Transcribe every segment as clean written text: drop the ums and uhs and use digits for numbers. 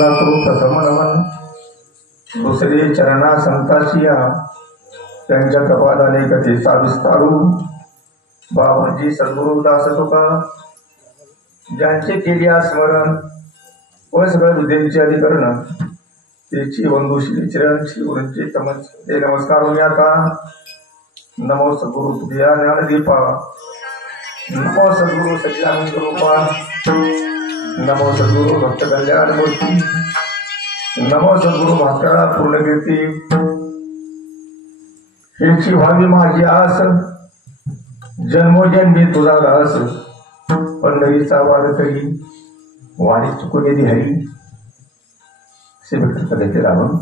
तुला करू प्रथम नमन. दुसरे चरणा संताशिया त्यांच्या कपालाने कथेचा विस्तारू. बाबाजी सद्गुरु दास तुका ज्यांचे केले स्मरण व सगळ्या विद्येचे अधिकरण त्याची बंधू श्री चरण श्री गुरूंचे ते नमस्कार होणे. आता नमो सद्गुरु तुझ्या ज्ञानदीपा. नमो सद्गुरु सच्चिदानंद रूपा. नमो सद्गुरु भक्त कल्याण मूर्ती. नमो सद्गुरु भास्करा पूर्णकीर्ती. हेची व्हावी माझी आस जन्मोजन्मी तुझा दास. पंढरीचा वाद करी वाणी चुकून येते हरी. सेवक कलेचे रावण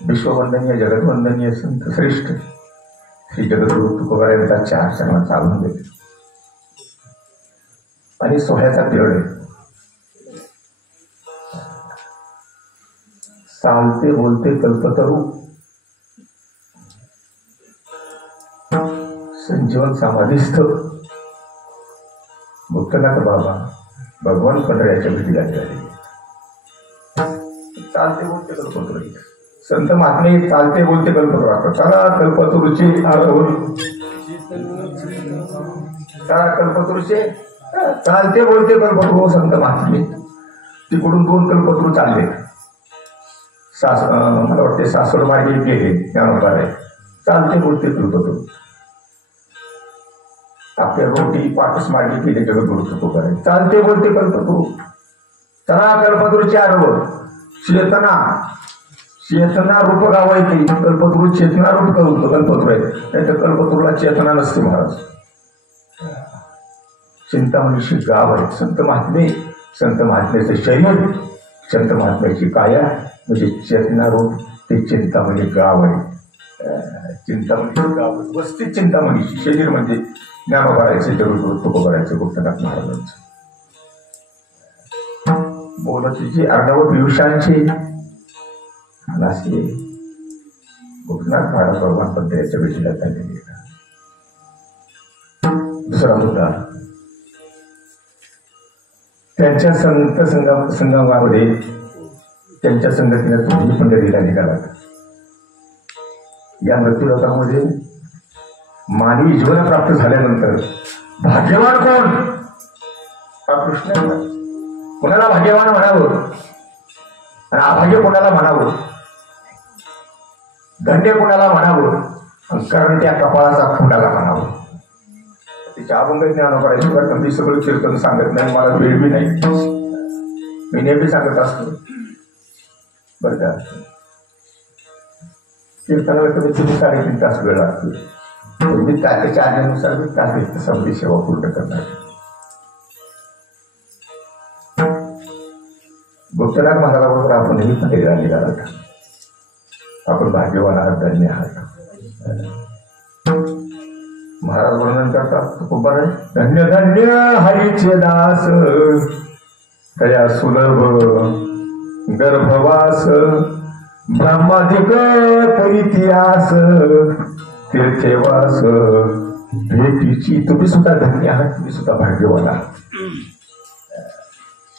विश्ववंदनीय जगतवंदनीय संत श्रेष्ठ श्री जगद्गुरु तुकोबारायांचा 4 चरण चालून देते आणि सोहळ्याचा पिरड चालते बोलते कल्पतरू संजीवन समाधिस्थ भक्तनाथ बाबा भगवान पंढऱ्याच्या भेटीला गेले. चालते बोलते कल्पतरू संत महात्मे चालते बोलते कल्पतरू आता चला कल्पतरूचे चला कल्पतरूचे चालते बोलते कल्पतरू संत महात्मे. तिकडून 2 कल्पतरू चालले. मला वाटते सासवड मार्गे गेले ज्ञानोबा आहे. चालते बोलते कल्पतरू आपल्या रोटी पाठस मार्गे गेले जगद्गुरु तुकोबाराय. चालते बोलते कल्पतरू चला कल्पतरूचे आरव चेतना चेतना रूप गावायचे. कल्पतरू चेतना रूप करतो कल्पतरू आहे नाही तर कल्पतरूला चेतना नसते महाराज. चिंतामणीशी गाव आहे. संत महात्म्याचं शरीर संत महात्म्याची काया म्हणजे चेतना रूप ते चिंतामणी गाव आहे. चिंतामणीचं गाव वस्ती चिंतामणीची शरीर म्हणजे ज्ञानोबारायचे जगद्गुरु तुकोबारायचे गुप्तनाथ महाराजांचं बोलतीची अर्णव पियुषांची असे गोपीनाथ महाराज भगवान पंढरीच्या भेटीला त्यांनी गेला. दुसरा मुद्दा त्यांच्या संत संगमामध्ये त्यांच्या संगतीने तुम्ही पंढरीला निघालात. या मृत्यूलोकामध्ये मानवी जीवन प्राप्त झाल्यानंतर भाग्यवान कोण हा प्रश्न. कोणाला भाग्यवान म्हणावं आणि अभाग्य कोणाला म्हणावं, धन्य कोणाला म्हणावं, कारण त्या कपाळाचा खोटाला म्हणावं. तिच्या अभंग ज्ञान करायची कारण मी सगळं कीर्तन सांगत नाही, मला वेळ बी नाही. मी नेहमी सांगत असतो बरं का, कीर्तनाला कमीत कमी 3.5 तास वेळ लागतो. मी त्याच्या आज्ञेनुसार मी त्यात समजी सेवा पूर्ण करणार. गुप्तनाथ महाराजाबरोबर आपण नेहमी पंढरीला निघाला. आपण भाग्यवान आहात, धन्य आहात. महाराज वर्णन करतात खूप बरं. धन्य धन्य हरीचे दास तया सुलभ गर्भवास ब्रह्माधिक इतिहास तीर्थेवास भेटीची. तुम्ही सुद्धा धन्य आहात, तुम्ही सुद्धा भाग्यवान आहात.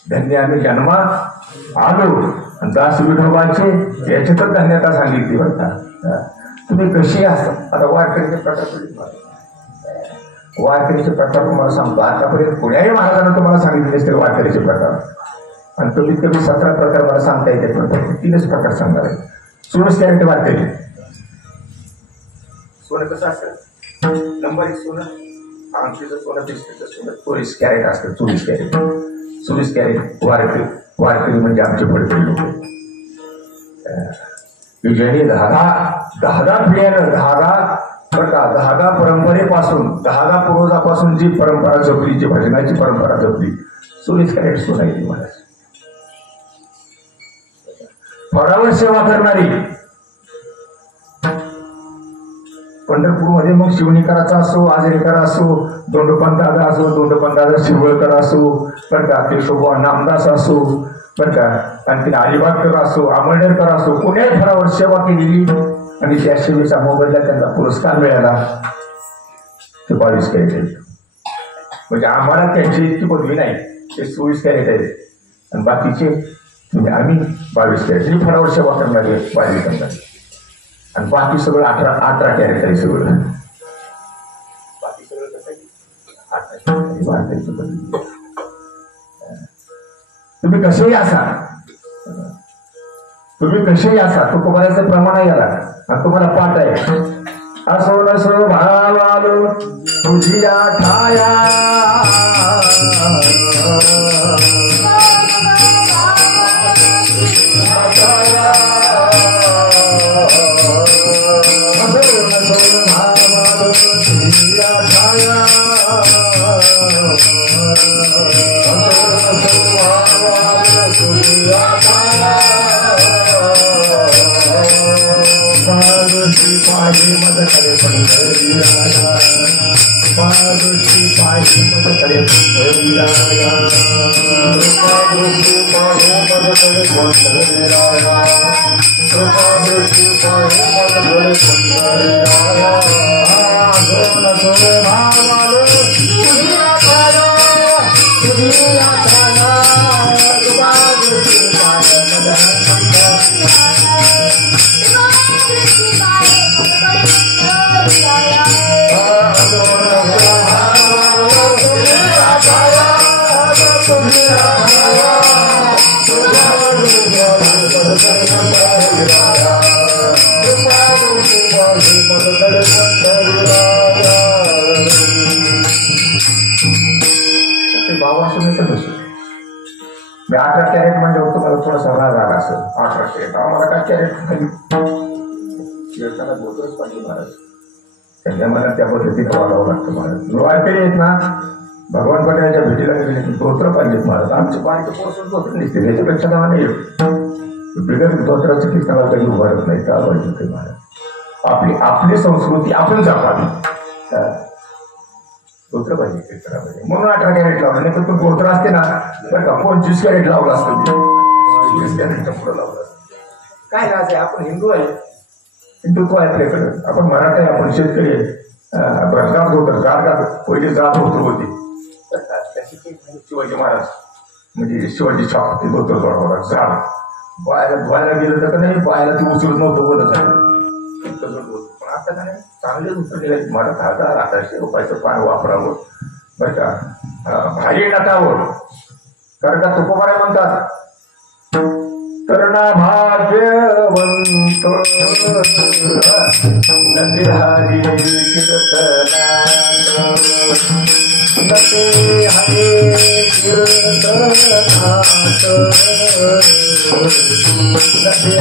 धन्य आम्ही जन्मात आलो आणि दास विठोबाचे याच्यातच धन्यता सांगितली बरं का. तुम्ही कशी असतात आता वारकरीचे प्रकार तुम्हाला सांगतो. आतापर्यंत कोण्याही महाराजांना तुम्हाला सांगितले असतील वारकरीचे प्रकार, आणि कमीत कमी 17 प्रकार मला सांगता येते, पण फक्त 3च प्रकार सांगणार आहे. 24 कॅरेट वारकरी. सोनं कसं असतं, नंबर 1 सोनं, आमचीचं सोनं, बिस्किटचं सोनं 24 कॅरेट असतं. 24 कॅरेट वारकरी म्हणजे आमचे पडते लोक. ज्याने दहा पिढ्यानं दहा परंपरेपासून 10 पूर्वजापासून जी परंपरा जपली, जी भजनाची परंपरा जपली, 24 कॅरेट सोनं आहे ती महाराज. फळावर सेवा करणारी पंढरपूरमध्ये मग शिवणीकराचा असो, आजरेकर असो, दोंडोपंत दादा असो, दोंडोपंत दादा शिवळकर असो, बरं का, केशवबुवा नामदास असो, बरं का, आणखी अलिबागकर असो, आमळनेरकर असो, कोण्याही फळावर सेवा केलेली आणि त्या सेवेचा मोबदला त्यांना पुरस्कार मिळाला ते 22 कॅरेट आहेत. म्हणजे आम्हाला त्यांची इतकी पदवी नाही, ते 24 कॅरेट आहेत आणि बाकीचे म्हणजे आम्ही 22 कॅरेट ही फळावर सेवा करणारी 22 करणार आणि बाकी सगळं 18 कॅरेट आहे सगळं. बाकी सगळं कसं आहे 18 तुम्ही कसेही असा तुकोबाराचं प्रमाण आहे याला आणि तुम्हाला पाठ आहे. असो नसो भावालो तुझी ठाया पाहिजे मत करे पंढरीराया पादृष्टी पाहिजे मत करे पंढरीराया कृपादृष्टी पाहिजे मत करे पंढरीराया कृपादृष्टी पाहिजे मत करे पंढरीराया दोन दोन भावालो तुझी आठाया तुझी आठाया कृपादृष्टी पाहिजे मत मी 18 कॅरेट म्हणजे तुम्हाला थोडासा राग आला असेल. 18 कॅरेट आम्हाला काय कॅरेट खाली कीर्तनात बोलतोच पाहिजे महाराज. त्यांच्या मनात त्या पद्धतीने वाढावं लागतं महाराज. वारकरी आहेत ना भगवान पटेच्या भेटीला गेले की स्तोत्र पाहिजेत महाराज. आमचे बारीक पोहोचून स्तोत्र दिसते त्याच्यापेक्षा नावा नाही बिगर स्तोत्राचं कीर्तनाला कधी उभारत नाही. का पाहिजे महाराज आपली संस्कृती आपण जपावी. स्तोत्र पाहिजे कीर्तनामध्ये म्हणून 18 कॅरेट लावलं नाही तर तू स्तोत्र असते ना बरं का 25 कॅरेट लावलं असतं 20 कॅरेटच्या पुढं लावलं असतं. काय लाज आहे आपण हिंदू आहे हिंदुत्व आहे आपल्याकडं. आपण मराठी आहे आपण शेतकरी आहे भरगाव होतं गाडगाव पहिले जात होत होती शिवाजी महाराज म्हणजे शिवाजी छाप ते होतं जोडा झाड धुवायला गेलं तर नाही पायाला ते उचलत नव्हतं बोलत झालं. पण आता काय चांगले उचलले महाराज 1000-1800 रुपयाचं पाणी वापरावं बरं का भारी नटावं. कारण का तुकोबाराय म्हणतात करणा भाग्यवंत नटे हरी कीर्तनात नटे हरी कीर्तनात नटे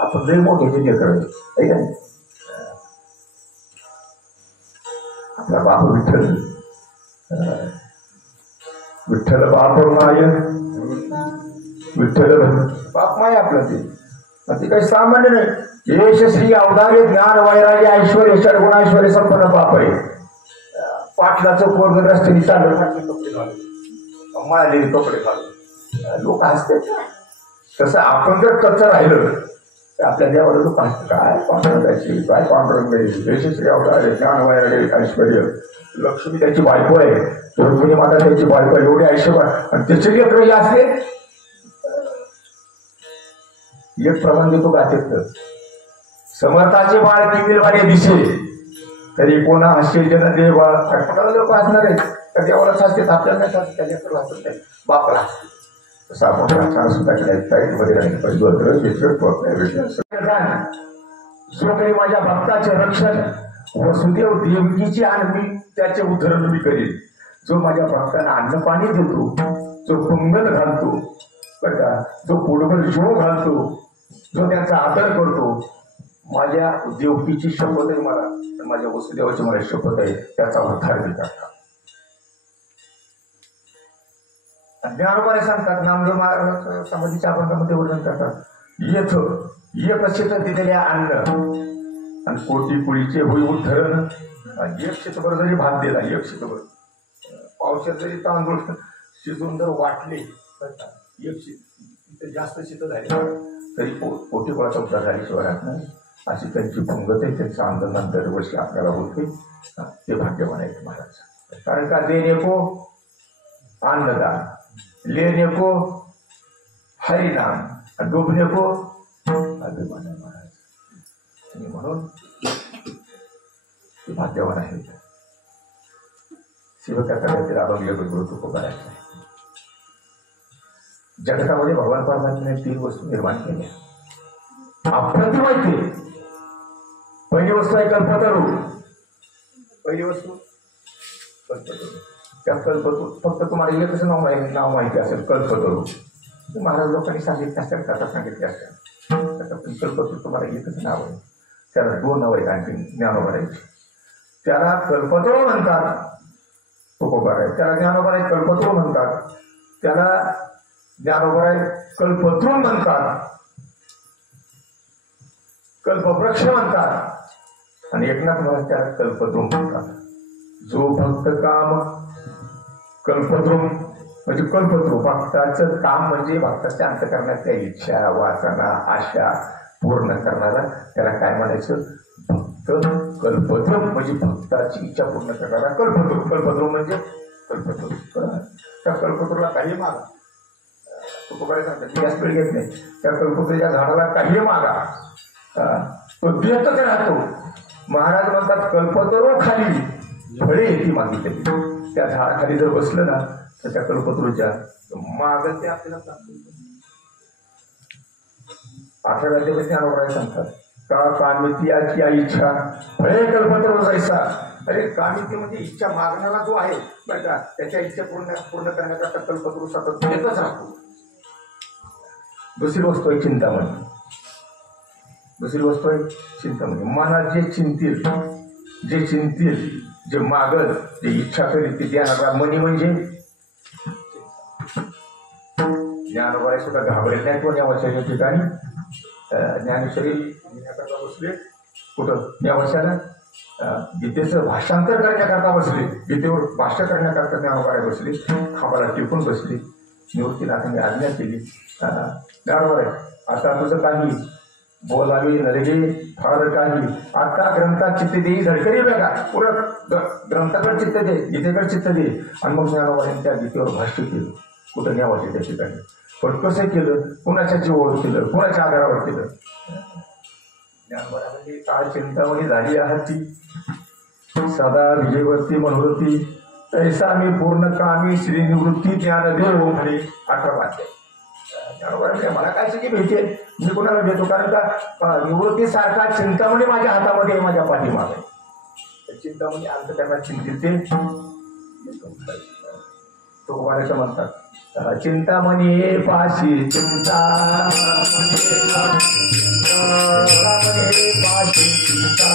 आपण लई मोठे जे करायचं आपला बाप विठ्ठल विठ्ठल बाप माय विठ्ठल बाप माय आपलं ते काही सामान्य नाही. यश श्री अवधारे ज्ञान वैराग्य ऐश्वर्य षडगुण ऐश्वर्य संपन्न बाप आहे. पाटलाचं पोरग रस्त्याने चालत कपडे घालून माळलेले कपडे घालून लोक हसतात. तसं आपण जर कच्चं राहिलं तर आपल्या देवाला लोक हसतात. काय पांडुरंगाची काय पांडुरंगाची यश श्री अवधारे ज्ञान वैराग्य ऐश्वर्य. लक्ष्मी त्याची बायको आहे रुक्मिणी माता त्याची बायको आहे. एवढे ऐश्वर्य आणि त्याचे लेकरं असले एक प्रमाण देतो गातेत समर्थाचे बाळ किल्लेवाले दिसे तरी कोणा हसे जन देवा कोणाला लोक असणार आहेत त्या देवाला साधतात आपल्याला नाही साधत त्याच्याकडे वाचत नाही बापला तसा आपण सुद्धा जो काही माझ्या भक्ताचे रक्षण वसुदेव देवकीची आणि मी त्याचे उद्धरण मी करीन जो माझ्या भक्तांना अन्न पाणी देतो जो कुंगल घालतो बरं का जो पोटभर जीव घालतो जो त्यांचा आदर करतो माझ्या देवकीची शपथ आहे मला माझ्या वसुदेवाची मला शपथ आहे त्याचा उद्धार मी करतात ज्ञानोबाने सांगतात नामदेव महाराज समाधीच्या अभंगामध्ये वर्णन करतात एक शेत दिलेल्या अन्न आणि कोटी कुळीचे होई उद्धरण एक शेतभर जरी भात दिला एक शेतभर पावसात जरी तांदूळ शिजून जर वाटले एक शेत जास्त शेत झाले तरी कोटी कुळाचा उद्धार झाल्याशिवाय राहत नाही अशी त्यांची पंगत आहे त्यांचं आंदोलन दरवर्षी आपल्याला होते ते भाग्यवान आहेत महाराज कारण का देणे को अन्नदान लेने को हरिनाम डुबने को अभिमान आहे महाराज आणि म्हणून ते भाग्यवान आहेत सेवका करायचे अभंग गुरु करायचं आहे जगतामध्ये भगवान परमात्म्याने 3 वस्तू निर्माण केल्या अप्रतिम आहे पहिली वस्तू आहे कल्पतरू पहिली वस्तू कल्पतरू त्या कल्पतरू फक्त तुम्हाला एकच नाव माहिती असेल कल्पतरू महाराज लोकांनी सांगितले असतात कथा सांगितले असतात पण कल्पतरू तुम्हाला एकच नाव आहे त्याला 2 नाव आहेत आणखी ज्ञानोबारायची त्याला कल्पतरू म्हणतात तुकोबाराय त्याला ज्ञानोबाराय कल्पतरू म्हणतात त्याला ज्ञानोबाराय कल्पतरू म्हणतात कल्पवृक्ष म्हणतात आणि एकनाथ महाराज त्याला कल्पद्रुम म्हणतात जो भक्त काम कल्पद्रुम म्हणजे कल्पद्रुम भक्ताचं काम म्हणजे भक्ताच्या अंतःकरणाच्या इच्छा वासना आशा पूर्ण करणारा त्याला काय म्हणायचं भक्त कल्पद्रुम म्हणजे भक्ताची इच्छा पूर्ण करणारा कल्पद्रुम कल्पद्रुम म्हणजे कल्पद्रुम त्या कल्पद्रुमला काही मागा तो बघायला सांगतात गॅस पेळ घेत नाही त्या कल्पद्रुमच्या झाडाला काही मागा तो देतच राहतो महाराज म्हणतात कल्पतरू खाली फळे ती मागितली त्या झाडाखाली जर बसलं ना तर त्या कल्पतरूच्या मागं ते आपल्याला प्राप्त 18 अध्याय ज्ञानोबाराय सांगतात का कामितीयाची इच्छा फळे कल्पतरू जायचा अरे कामिती म्हणजे इच्छा मागण्याला जो आहे बरं का त्याच्या इच्छा पूर्ण करण्याकरता कल्पतरू सतत देतच राहतो दुसरी वस्तू आहे चिंतामणी दुसरी वस्तू आहे चिंतामणी मनात जे चिंतील जे मागल जे इच्छा करील ते देणारा मनी म्हणजे ज्ञानोबाराय सुद्धा घाबरेल नाही कोण यावर्षाच्या ठिकाणी ज्ञानेश्वरी बसले कुठं या वर्षाला गीतेचं भाषांतर करण्याकरता बसले गीतेवर भाष्य करण्याकरता ज्ञानोबाराय बसले खांबाला टिपून बसले निवृत्तीनाथांनी आज्ञा केली ज्ञानोबाराय आता तुझं काही बोलावी नलगे फार काही आता ग्रंथात चित्त देई झडकरी बघा पुरं ग्रंथाकडे चित्त दे गीतेकडे चित्त दे आणि मग ज्ञानोबारायांनी त्या गीतेवर भाष्य केलं कुठं न्यावायचे त्या ठिकाणी पण कसं केलं कुणाच्या जीवावर केलं कुणाच्या आधारावर केलं ज्ञानोबारायांनी काळ चिंतामणी झाली आहे ती सदा विजयवरती मनोरती तैसा मी पूर्ण कामी श्री निवृत्ती ज्ञानदेव म्हणे 18 अध्याय ज्ञानोबाराय मला काय सगळी भेटेल मी कोणाला भेटतो कारण का निवृत्तीसारखा चिंतामणी माझ्या हातामध्ये माझ्या पाठीमागे चिंतामणी अंतःकरणात चिंतित ते तो वाल्याचं म्हणतात चिंतामणी पाशी चिंता पाशी चिंता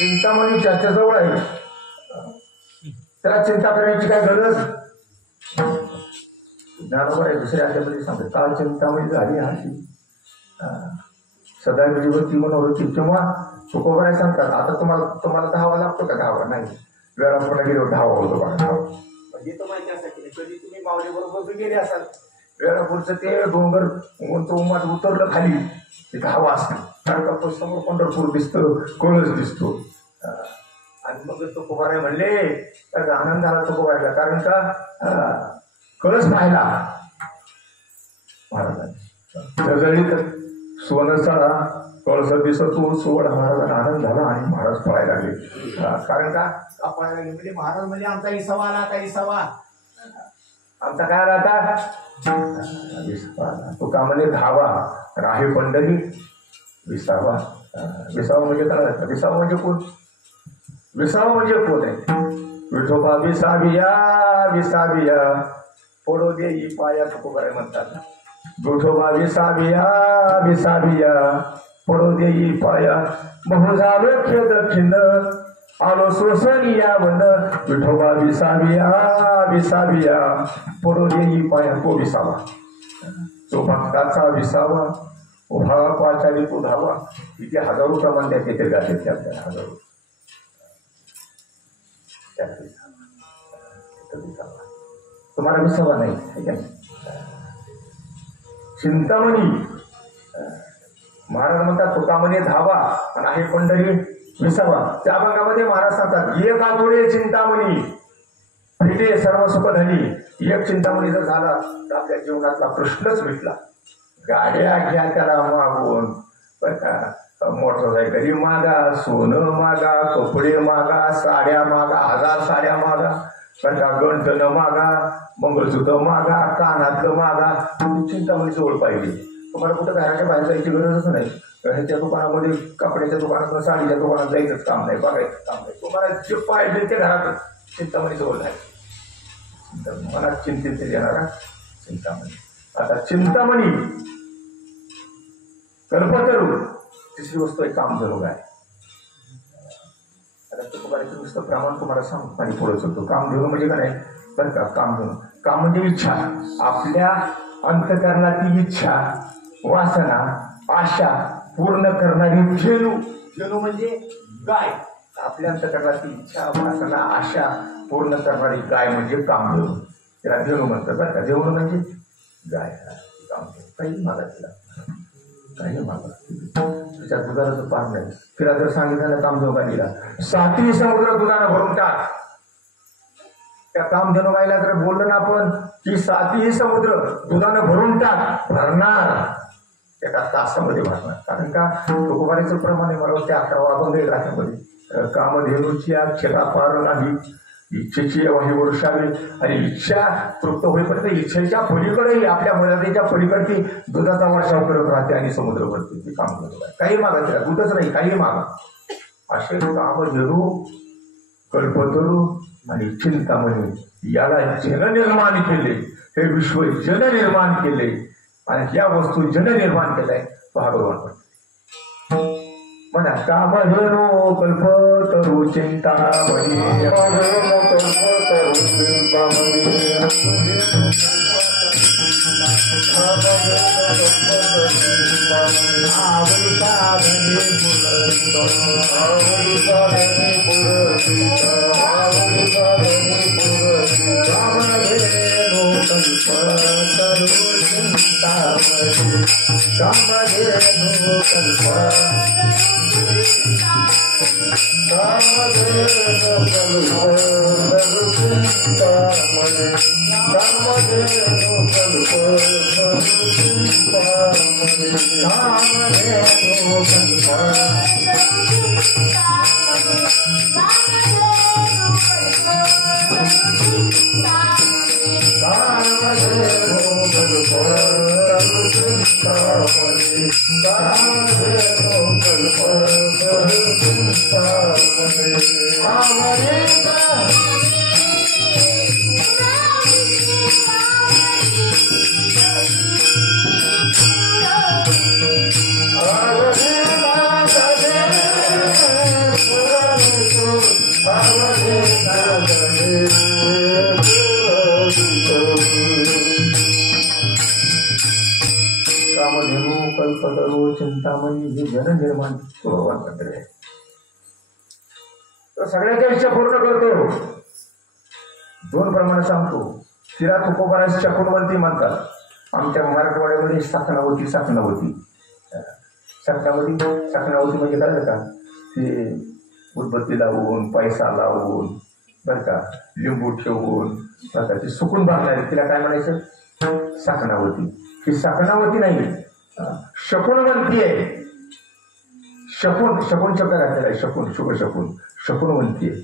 चिंतामणी त्याच्याजवळ आहे, त्याला चिंता करण्याची काय गरज. ज्ञानोबा आहे दुसऱ्या अध्यामध्ये सांगतात काल चिंतामणी झाली हाशी सदा जीवती मनोवृत्ती. किंवा तुकोबा आहे सांगतात आता तुम्हाला धावा लागतो का. धावा नाही, वेळापूर्ण गेल्यावर धावा होतो बघा. धावा म्हणजे तो माहिती असायची कधी तुम्ही माऊली बरोबर गेले असाल वेळापूरचं ते डोंगर उंच उमाट उतरलं खाली ते धावा असतं. कारण का तो समोर पंढरपूर दिसतं, कळस दिसतो. आणि मग तुकोबाराय म्हणले तर आनंद झाला तुकोबारायला. कारण का कळस पाहिला महाराजांनी जळीत सोनं चढा कळस दिसतो सोड. महाराजांना आनंद झाला आणि महाराज पळायला लागले. कारण का पळायला लागले म्हणजे महाराज म्हणजे आमचा इसावा आला. आता इसावा आमचा काय आला आता तो का म्हणजे धावा राहे पंढरी विसावा. विसावा म्हणजे काय. विसावा म्हणजे कोण. विसावा म्हणजे कोण आहे. विठोबा विसाविया विसाविया पडो देई पाया तुकोबाराय म्हणतात. विठोबा विसाविया विसाविया पडो देई पाया बहु झालो खेद खिंद आलो सोसनी यावन. विठोबा विसाविया विसाविया पडो देई पाया तो विसावा. तो भक्ताचा विसावा उभा पाचारी तो धावा. तिथे हजारो प्रमाण तिथे गाठे आपल्याला हजारो तुम्हाला विसावा नाही. चिंतामणी महाराज म्हणतात तुकामणी धावा आणि आहे पंढरी विसावा. त्या भागामध्ये महाराज सांगतात एक आतुडे चिंतामणी फिटे सर्व सुख धनी. एक चिंतामणी जर झाला तर आपल्या जीवनातला प्रश्नच मिटला. गाड्या घ्या त्याला मागून मोटरसायकली मागा, सोनं मागा, कपडे मागा, साड्या मागा, 1000 साड्या मागा, गंठन मागा, मंगळसूत्र मागा, कानातलं मागा. चिंतामणी जवळ पाहिजे. तुम्हाला कुठं घराच्या बाहेर जायची गरजच नाही. ह्याच्या दुकानामध्ये कपड्याच्या दुकानात साडीच्या दुकानात जायचंच काम नाही, बघायचं काम नाही. तुम्हाला जे पाहिजे ते घरात चिंतामणी जवळ नाही. मनात चिंतित येणारा चिंतामणी. आता चिंतामणी कल्पतरू. तिसरी वस्तू आहे कामधनु आहे. आता तुकोबारायचं नुसतं प्रमाण तुम्हाला सांगतो आणि पुढे होतो. कामधनु म्हणजे काय बरं का. कामधनु काम म्हणजे इच्छा. आपल्या अंतकरणाची इच्छा वासना आशा पूर्ण करणारी धेनू. धेनू म्हणजे गाय. आपल्या अंतकरणाची इच्छा वासना आशा पूर्ण करणारी गाय म्हणजे कामधनु. त्याला धेनू म्हणतात बरं का. धेनू म्हणजे गाय. कामधनु काही मागा तिला काही मागा तिच्या दुधाचं पार नाही. तिला जर सांगितलं कामधनु गायला 7 समुद्र दुधानं भरून टाक. त्या कामधनु गायला जर बोललं ना आपण की 7 समुद्र दुधानं भरून टाक भरणार एका तासामध्ये भरणार. कारण का तुकोबारायचं प्रमाणे मला वाटते 11वा अभंग आहे राख्यामध्ये. कामधेनूची अक्षता पार नाही इच्छेची वही वर्षावी. आणि इच्छा तृप्त होईपर्यंत इच्छेच्या पलीकडेही आपल्या मर्यादेच्या पलीकडची दुधाचा वर्षाव करत राहते आणि समुद्र भरते. ते काम करत आहे. काही मागा तिला दूधच नाही काही मागा. असे कामधेनू कल्पतरू आणि चिंतामणी याला जन निर्माण केले. हे विश्व जन निर्माण केले आणि या वस्तू जन निर्माण केलाय तो हा भगवान म्हणा. कामधेनू कल्पतरू चिंतामणी कामधेनु कल्पतरू चिंतामणी हे जन निर्माण भगवान आहे. तर सगळ्याच्या इच्छा पूर्ण करतो. दोन प्रमाणे सांगतो. तिला तुकोबाला शकुनवंती म्हणतात. आमच्या मराठवाड्यामध्ये सखनावती सखनावती म्हणजे काय का ते उदबत्ती लावून पैसा लावून बरं का लिंबू ठेवून ती सुकून बांधणारी तिला काय म्हणायचं सखनावती. ही सखनावती नाही शकुनवंती आहे. शकुन शब्द घातलेला आहे. शकून शुभ शकून शकुनवंती आहे.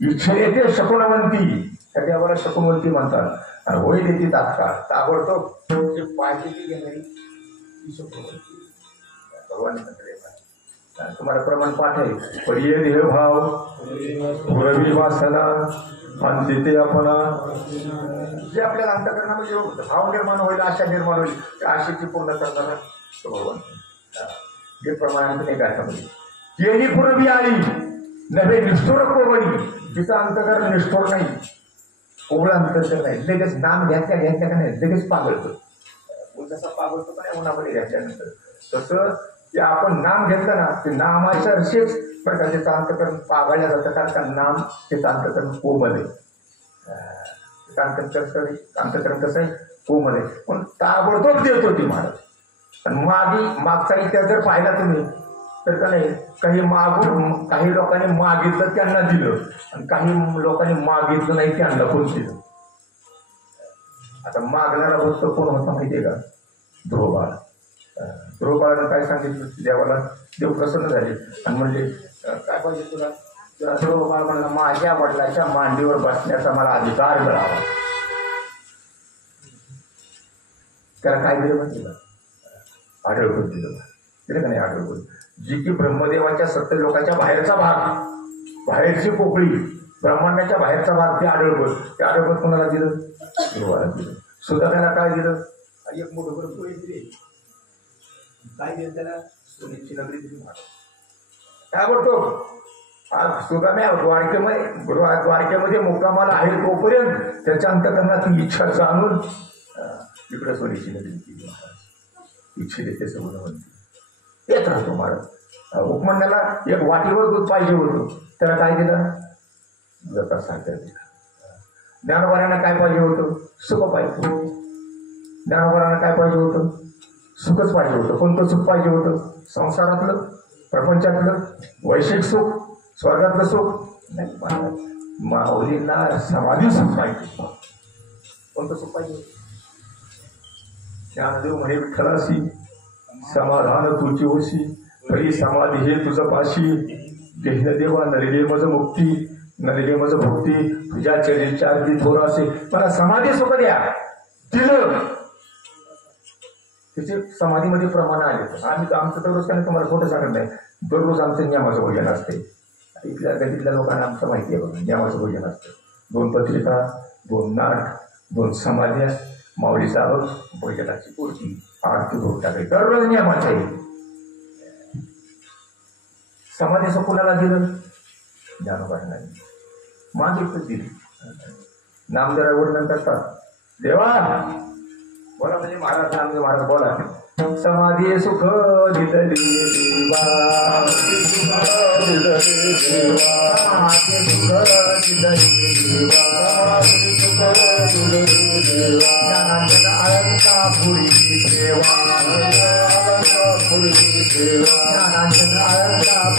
इच्छा येते शकुनवंती त्या देवाला शकुनवंती म्हणतात. आणि होय देते तात्काळ ताबडतोब पाहिजे ती घेणारी भगवान तुम्हाला प्रमाण पाठ आहे. परिये देह भाव पुरवी वासना आणि तिथे आपण जे आपल्याला अंतकरणामध्ये भाव निर्माण होईल आशा निर्माण होईल त्या आशेची पूर्ण करणारा तो भगवान. हे प्रमाणात एक अर्थामध्ये येही पूर्वी आली नव्हे निष्ठुर कोवळी. तिचं अंतकरण निष्ठुर नाही कोवळ अंतकरण नाही. लगेच नाम घ्यायच्या का नाही लगेच पागळतो. जसा पागळतो का नाही उन्हामध्ये घ्यायच्यानंतर तसं ते आपण नाम घेतलं ना ते नामाच्या असेच प्रकारचे अंतकरण पागळल्या जातं. कारण का नाम ते अंतकरण कोमल आहे. अंतकरण कसं आहे कोमल आहे. पण ताबडतोब देतो ती महाराज. आणि मागचा इतिहास जर पाहिला तुम्ही तर का नाही काही लोकांनी मागितलं त्यांना दिलं आणि काही लोकांनी मागितलं नाही त्यांना पण दिलं. आता मागणारा भक्त कोण होता माहितीये का ध्रुवबाळ. ध्रुवबाळानं काय सांगितलं देवाला देव प्रसन्न झाले आणि म्हणजे काय पाहिजे तुला. ध्रुवबाळ म्हणला माझ्या वडिलाच्या मांडीवर बसण्याचा मला अधिकार मिळावा. त्याला काय दिलं माहिती का आढळून दिलं का नाही आढळून. जी की ब्रह्मदेवाच्या सत्य लोकांच्या बाहेरचा भाग बाहेरची पोकळी ब्रह्मांडाच्या बाहेरचा भाग ते आढळून ते आढळून कोणाला दिलं ध्रुवाला दिलं. सुदाम्याला काय दिलं एक मोठं बरं पोळी दिली. काय दिलं त्याला सोन्याची नगरी दिली. काय बोलतो आज सुदाम्या द्वारकेमध्ये मुक्कामाला आहे तोपर्यंत त्याच्या अंतकरणात इच्छा जाणून इकडे सोन्याची नगरी दिली. इच्छिले ते सगळं म्हणते येत राहतो महाराज. उपमंडळाला एक वाटीवर दूध पाहिजे होतं त्याला काय दिलं जता साखर दिला. ज्ञानोबारांना काय पाहिजे होतं सुख पाहिजे. ज्ञानोबारांना काय पाहिजे होतं सुखच पाहिजे होतं. कोणतं सुख पाहिजे होतं संसारातलं प्रपंचातलं वैश्विक सुख स्वर्गातलं सुख नाही. माऊलींना समाधी सुख पाहिजे. कोणतं सुख पाहिजे. ज्ञानदेव म्हणे विठ्ठलासी समाधान तुझी होशी खरी समाधी हे तुझं पाशी. देह देवा नरगे मज मुक्ती नरगे मज भक्ती तुझ्या चरित्रार्थी थोरासे. मला समाधी सुख द्या दिलं. त्याचे समाधीमध्ये प्रमाण आले. आमचं दररोज काय तुम्हाला खोटं सांगत नाही. दररोज आमचं नियमाचं भोजन असते. इथल्या गतीतल्या लोकांना आमचं माहिती आहे बघा नियमाचं भोजन असतं. 2 पत्रिका 2 नाट 2 समाध्या माऊली साहेब भोजनाची पूर्ती आरती भोग टाकाय दररोज नियमाचं आहे. समाधीचं कुणाला दिलं ज्ञानोबांना मागितलं दिली. नामदेवा वर्णन करतात देवा बोला म्हणजे महाराज नामदेव महाराज बोला. समाधी सुख दिदली देवा पुरी देवा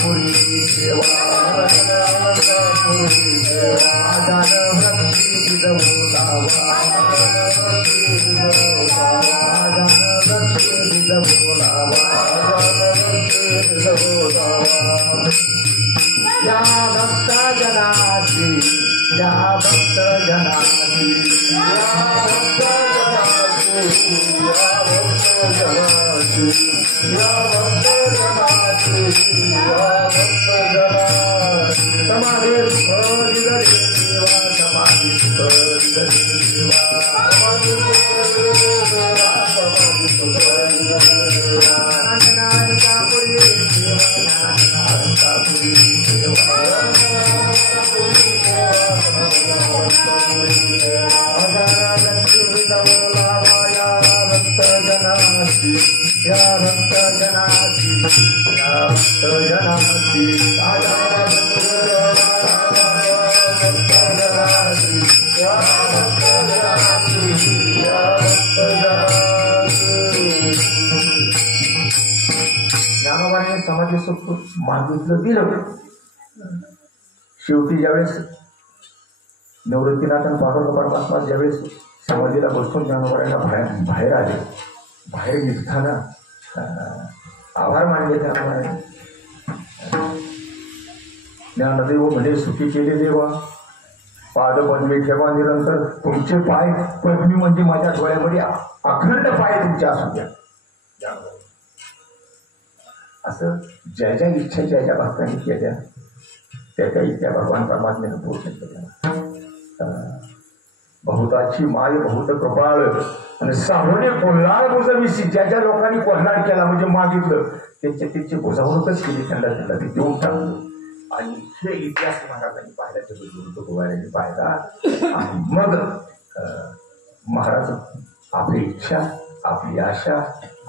पुरी या भक्त जनाची या भक्त जनाची समाधी ज्ञानोबाने समाधी सुख मागितलं दिलं. शेवटी ज्यावेळेस निवृत्तीनाथ आणि पांडुरंग परमात्मा ज्यावेळेस समाधीला बसून ज्ञानोबांना बाहेर आले, बाहेर निघताना आभार मानले ज्ञानोबाने. ज्ञानदेव म्हणजे सुखी केले देवा, पाद पद्मी ठेवा निरंतर, तुमचे पाय पद्मी म्हणजे माझ्या डोळ्यामध्ये अखंड पाय तुमच्या असू द्या. असं ज्या ज्या इच्छा ज्या ज्या भक्तांनी केल्या त्या त्या इच्छा भगवान परमात्म्यानं पूर्ण केल्या. बहुताची माय बहुत कृपाळ आणि साहोने कोल्हाळ बुजविसी. ज्या ज्या लोकांनी कोल्हाळ केला म्हणजे मागितलं त्याची बुजावणूकच केली, त्यांना ते देऊन टाकलं. आणि हे इतिहास महाराजांनी पाहिला, गुरु गोवाऱ्यांनी पाहिला. आणि मग महाराज आपली इच्छा, आपली आशा,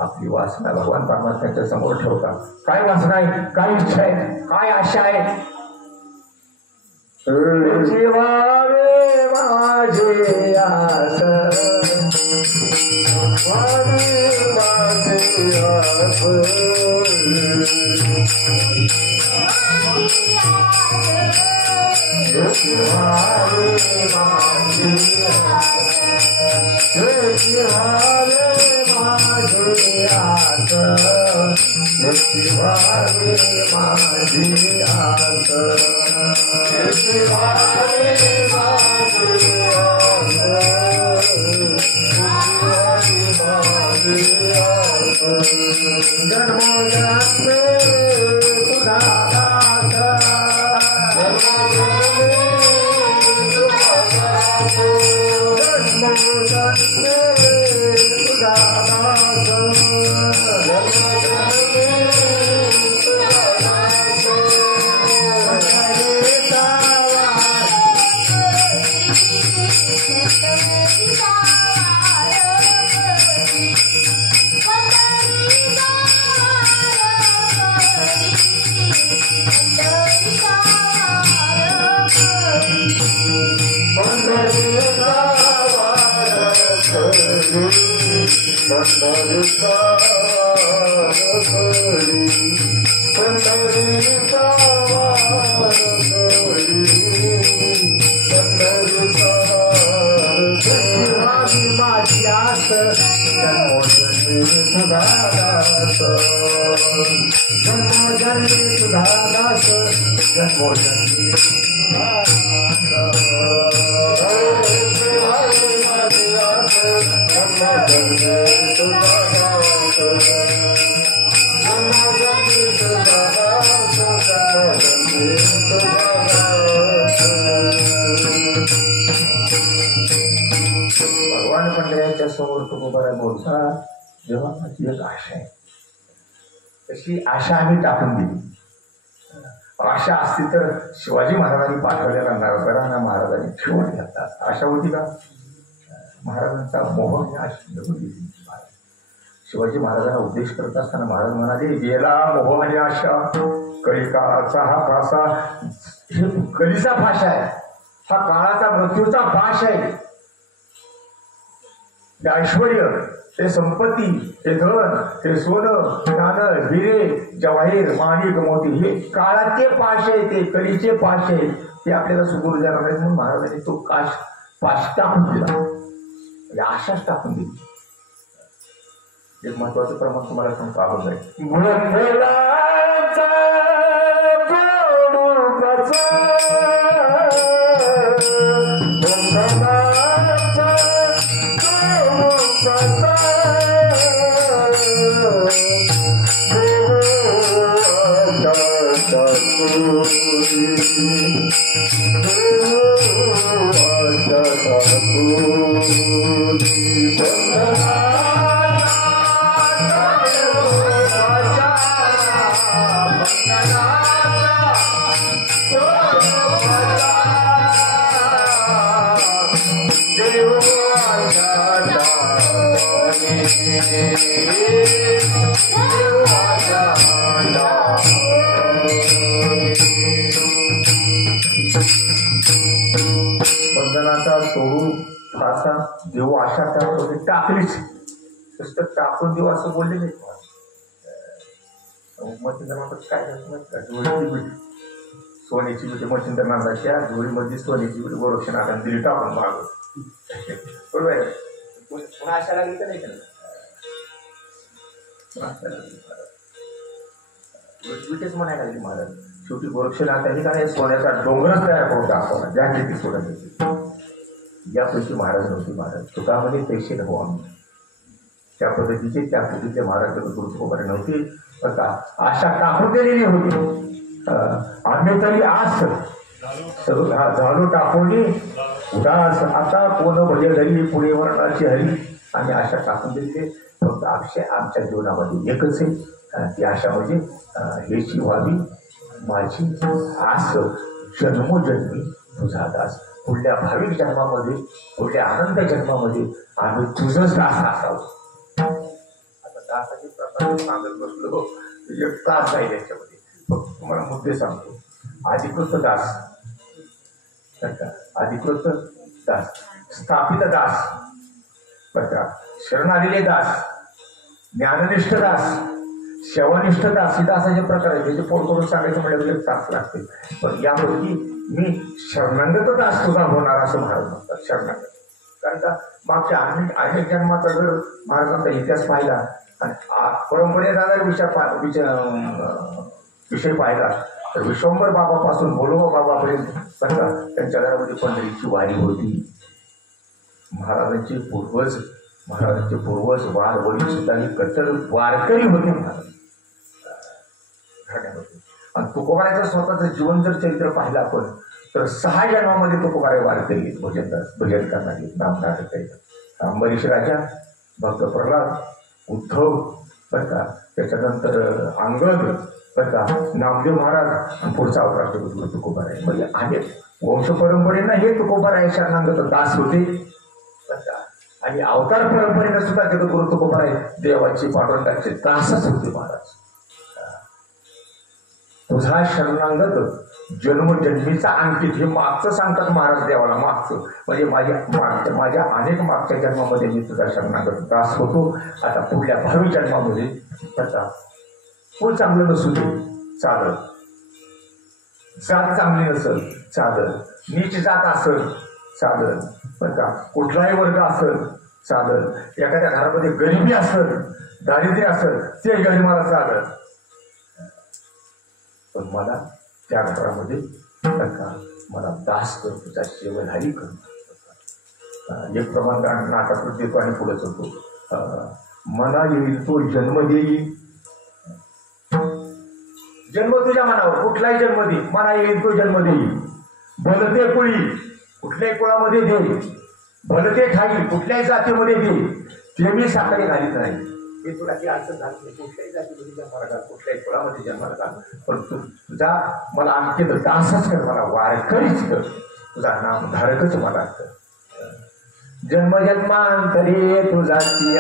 आपली वासना भगवान परमात्म्याच्या समोर ठेवतात. काय वासना आहे, काय इच्छा आहे, काय आशा आहे? जीवावे माझे आस, भगवान पंढऱ्याच्या समोर तुकोबारा बोलता, जेव्हा माझी एक आशा आहे, तशी आशा आम्ही टाकून दिली. आशा असती तर शिवाजी महाराजांनी पाठवलेला नरबरांना महाराजांनी ठेवून घेतात. आशा होती का? महाराजांचा मोह ही आशा निघून गेली. शिवाजी महाराजांना उपदेश करत असताना महाराज म्हणाले, गेला मोह आणि आशा, कलिकाळाचा हा फासा. हे कलीचा फाशा आहे, हा काळाचा मृत्यूचा फाश आहे. ते ऐश्वर्य, ते संपत्ती, ते धन, ते सोनं, नाणं, हिरे, जवाहीर, माणिक, मोती, हे काळाचे पाश आहे, ते कलीचे पाश आहे. ते आपल्याला सुखून जाणार नाही म्हणून महाराजांनी तो पाश टाकून दिला, आशाच टाकून दिली. एक महत्वाचं प्रमाण तुम्हाला सांगतो अगोदर, बंधनाचा सोडू फासा देऊ आशा त्यामध्ये टाकलीच नुसतं टाकून देऊ असं बोलले नाही. मच्छिंद्रनाथात काय का जोडीची बिडी सोन्याची बिडी मच्छिंद्रनाथाच्या जोडीमध्ये सोन्याची बिडी गोरक्षनाथाने दिली टाकून माग बरोबर आहे. पुन्हा आशा लागली का नाही त्यांना बिटेच म्हणायला लागली महाराज. शेवटी गोरक्षनाथांनी काय सोन्याचा डोंगरच तयार करून दाखवला ज्या किती सोडत होती यापैकी महाराज नव्हते. महाराज तुकामध्ये पैसे नको आम्ही त्या पद्धतीचे त्या पद्धतीचे महाराज गुरुत्व नव्हते. बघा आशा टाकून दिलेली होती. आम्ही तरी आस झालो टाकवली उदास आता कोण भले घरी पुणे वर्णाची हरी आणि आशा टाकून दिली. फक्त आमच्या जीवनामध्ये एकच आहे ती आशा म्हणजे हेची व्हावी माझी आस जन्मोजन्मी तुझा दास. पुढल्या भाविक जन्मामध्ये पुढल्या आनंद जन्मामध्ये आम्ही तुझंच दास असावं. आता दासाची प्रकार सांगत बसलो एक तास आहे त्याच्यामध्ये. फक्त तुम्हाला मुद्दे सांगतो. अधिकृत दास अधिकृत दास स्थापित दास बघा शरणालेले दास ज्ञाननिष्ठ दास सेवानिष्ठ दास ही दासाचे प्रकार आहेत. त्याचे पोट करून सांगायचं म्हणजे एक तास लागते. पण यापैकी मी शरणागत दास तुझा होणार असं महाराज म्हणतात. शरणागत कारण का मागच्या अनेक जन्माचा जर महाराजांचा इतिहास पाहिला आणि परंपरेचा जर विषय पाहिला तर विश्वंभर बाबापासून बोलोबा बाबापर्यंत बघा त्यांच्या घरामध्ये पंढरीची वारी होती. महाराजांचे पूर्वज वारवडी सुद्धा ही कट्टर वारकरी होते महाराज घाण्यामध्ये. आणि तुकोबाराचं स्वतःचं जीवन जर चरित्र पाहिलं आपण तर 6 जन्मामध्ये तुकोबारे वारकरी भजन करणार नामनाटक अंबरीश राजा भक्त प्रल्हाद उद्धव बरं का त्याच्यानंतर अंगद बरं का नामदेव महाराज आणि पुढचा अवतार तुकोबार आहे. म्हणजे अनेक वंश परंपरेनं हे तुकोबार आहे शरणागत दास होते बरं का. आणि अवतार परंपरेनं सुद्धा जगद्गुरु तुकोबार आहे देवाची पांडुरंगाचे दासच होते महाराज. तुझा शरणागत जन्मजन्मीचा अंकित हे मागचं सांगतात महाराज देवाला. मागचं म्हणजे माझ्या अनेक मागच्या जन्मामध्ये मी तुझा शरणागत दास होतो. आता पुढल्या भावी जन्मामध्ये त्याचा फुल चांगलं नसू दे चालत जात चांगली नसल चालत नीच जात असल चालत बरं का कुठलाही वर्ग असल चालत एखाद्या घरामध्ये गरिबी असल दारिद्र्य असल ते घरी मला चालत. पण मला त्या घरामध्ये मला दास कर तुझा सेवाधारी कर. एक प्रमाण नाटक देतो आणि पुढेच होतो. मना येईल तो जन्म देईल जन्म तुझ्या मनावर कुठलाही जन्म दे मना येईल तो जन्म देईल. भलते कुळी कुठल्याही कुळामध्ये दे भलते ठाई कुठल्याही जातीमध्ये दे ते मी साखळी घालीत नाही. हे तुला ती अडचण झाली नाही. कुठल्याही जातीमध्ये जन्माला घाल कुठल्याही कुळामध्ये जन्माला घाल पण तुझा मला अंकित दासच कर मला वारकरीच कर तुझा नाम धारकच मला कर. जन्मजन्मांतरी तुझाची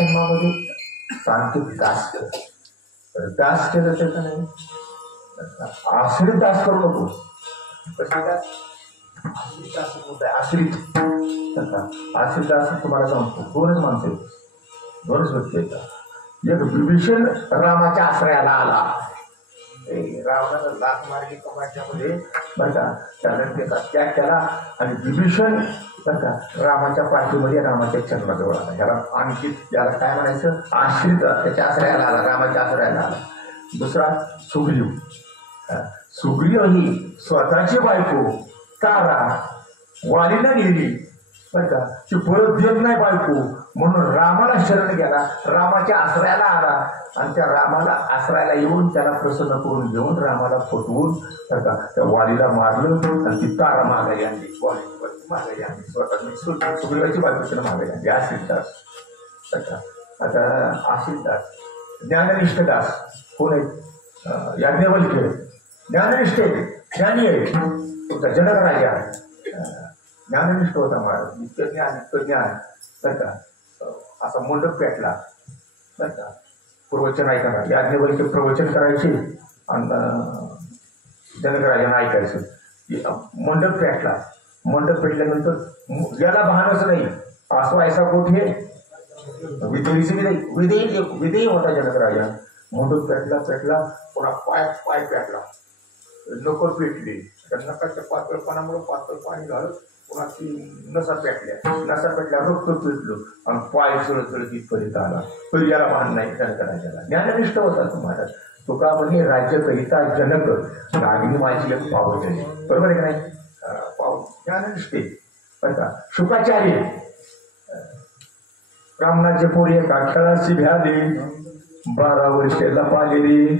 जन्मामध्ये सांगतो दास कर, दास केलं त्याचं नाही आश्रित दास करू नको. कशी दास? आश्रित दास होत आहे. आश्रित आश्रित दास तुम्हाला सांगतो दोनच माणसं, दोनच व्यक्ती येतात. एक विभीषण रामाच्या आश्रयाला आला. रावणानं लाथ मारली कमाच्यामध्ये बरं का, त्यानं त्याचा त्याग केला आणि विभीषण बरं का रामाच्या पाठीमध्ये रामाच्या चरणाजवळ आला. ह्याला आणखी याला काय म्हणायचं? आश्रित. त्याच्या आश्रयाला आला, रामाच्या आश्रयाला आला. दुसरा सुग्रीव. सुग्रीव ही स्वतःची बायको तारा वालीला गेली बरं का, ती परत देत नाही बायको म्हणून रामाला शरण गेला, रामाच्या आश्रयाला आला आणि त्या रामाला आश्रयाला येऊन त्याला प्रसन्न करून घेऊन रामाला फटवून बरं का त्या वालीला मारलं आणि ती तारा माघारी आणली. वालीची माघारी आणली, स्वतः सुग्रीवाची बायको माघारी आणली. आश्रित दास बरं का. आता आश्रित दास ज्ञाननिष्ठ दास कोण आहेत? याज्ञवल्क्य ज्ञाननिष्ठ ज्ञानी आहे. तुमचा जनक राजा ज्ञाननिष्ठ होता महाराज, इतकं ज्ञान इतकं ज्ञान बरं का. असा मंडप पेटला बरं का, प्रवचन ऐकणार. याज्ञवल्क्य प्रवचन करायचे आणि जनक राजांना ऐकायचं. मंडप पेटला. मंडप पेटल्यानंतर याला भानच नाही असं ऐसा कोठे विदेही होता जनक राजा. मंडप पेटला पुन्हा पाय पेटला, नकर पेटली. त्या नकाच्या पातळपणामुळे पातळ पाणी घालत पुन्हा ती नसा पेटल्या रक्त पेटलो आणि पाय चळचळत इथपर्यंत आला. तरी याला भान नाही जनक राजाला. ज्ञाननिष्ठ होता तो महाराज. तुका म्हणजे राज्य करिता जनक नागिनी माझी एक पावत आहे. बरोबर आहे का नाही? पाव ज्ञाननिष्ठे बरं का. शुकाचार्य रामनाथचे पोरी एका खेळाची भ्याली, 12 वर्षे लपालेली,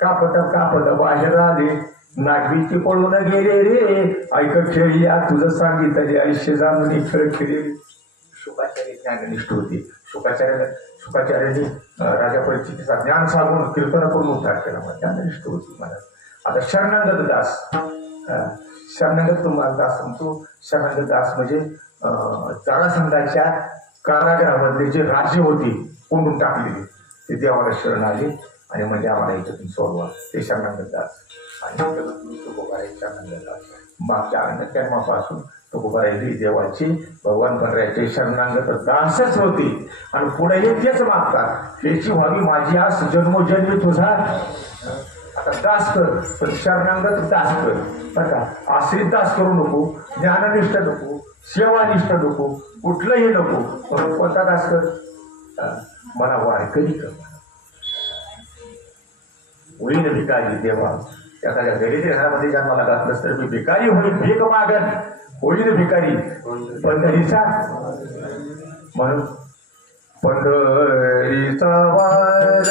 कापड बाहेर आले, नागरीची पळून गेले रे, ऐकत खेळी या तुझं सांगितले आयुष्य जाणून खेळ खेळले. शुकाचार्य ज्ञाननिष्ठ होती. शुकाचार्याने राजा परिस्थितीचा ज्ञान सांगून कीर्तन करून उद्धार केला. ज्ञाननिष्ठ होती मला. आता शरणागत दास, शरणागत तुम्हाला दास सांगतो. शरणागत दास म्हणजे जरासंधाच्या कारागृहामधले जे राज्य होते कोंडून टाकलेले ते देवाला शरण आले आणि म्हणजे आम्हाला याच्यातून सोडवा. ते शरणागत दास. आणि तुकोबाराय शरणागत दास. मागच्या जन्मापासून तुकोबाराय ही देवाची भगवान बनरायाचे शरणागत दासच होते आणि पुढे तेच मागतात, त्याची व्हावी माझी आस जन्मोजन्मी तुझा. आता दास कर पण शरणागत दास कर बरं का. आश्रित दास करू नको, ज्ञाननिष्ठ नको, सेवानिष्ठ नको, कुठलंही नको. पण कोणता दास कर? मला वारकरी कर. होईन भिकारी देवा. एखाद्या दरिद्र घरामध्ये जन्माला घातलंस तर मी भिकारी होईल, भीक मागन होईल भिकारी पंढरीचा. म्हणून पंढरीचा वार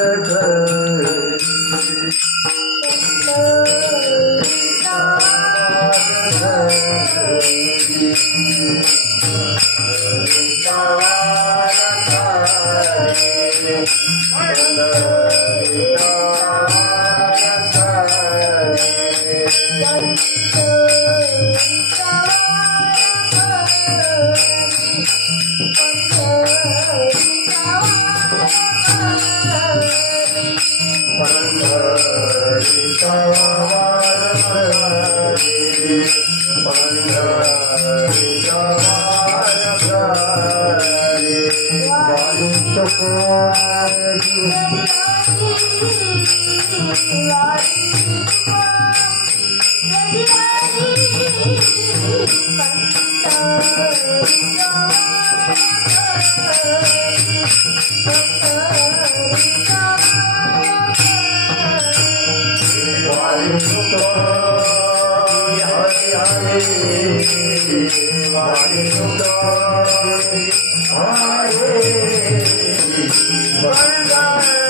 Hare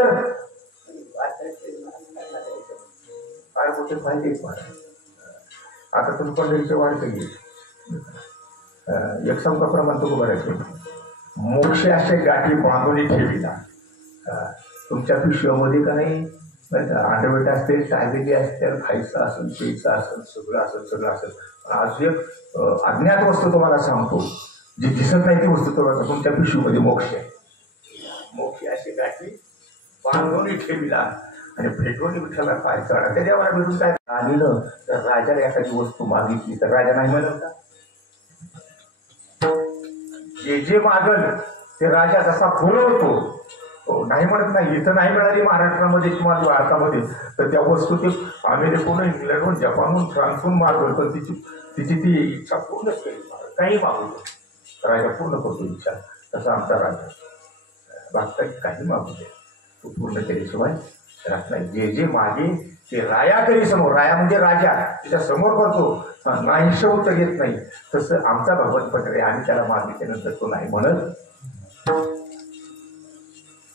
तर काय बोलते माहिती आता तुम्ही पंढरीचे वाढ केली एक संकल्पना तो बघायचं मोक्ष असे गाठी बांधून ठेविला तुमच्या पिशव्यामध्ये का नाही अंडरवेट असते टायबेटी असते खायचं असेल प्यायचं असेल सगळं असेल अजून एक अज्ञात वस्तू तुम्हाला सांगतो जी दिसत नाही ती वस्तू तुम्हाला तुमच्या पिशवीमध्ये मोक्ष आहे मोक्ष अशी गाठी बांधून ठेविला आणि भेटून विठ्ठला काय चढा त्या देवाला भेटून काय आलेलं तर राजाला एखादी वस्तू मागितली तर राजा नाही म्हणत का जे मागल ते राजा जसा बोलवतो नाही म्हणत नाही इथं नाही मिळाली महाराष्ट्रामध्ये किंवा भारतामध्ये तर त्या वस्तू ते अमेरिकेहून इंग्लंडहून जपानहून फ्रान्सहून मागवल पण तिची ती इच्छा पूर्णच केली काही मागवतो राजा पूर्ण करतो इच्छा तसा आमचा राजा बाकी काही मागू दे तो पूर्ण केल्याशिवाय राहत नाही जे मागे ते राया करी समोर राया म्हणजे राजा त्याच्या समोर करतो नाही शब्द घेत नाही तसं आमचा भगवत पत्रे आम्ही त्याला मागितल्यानंतर तो नाही म्हणत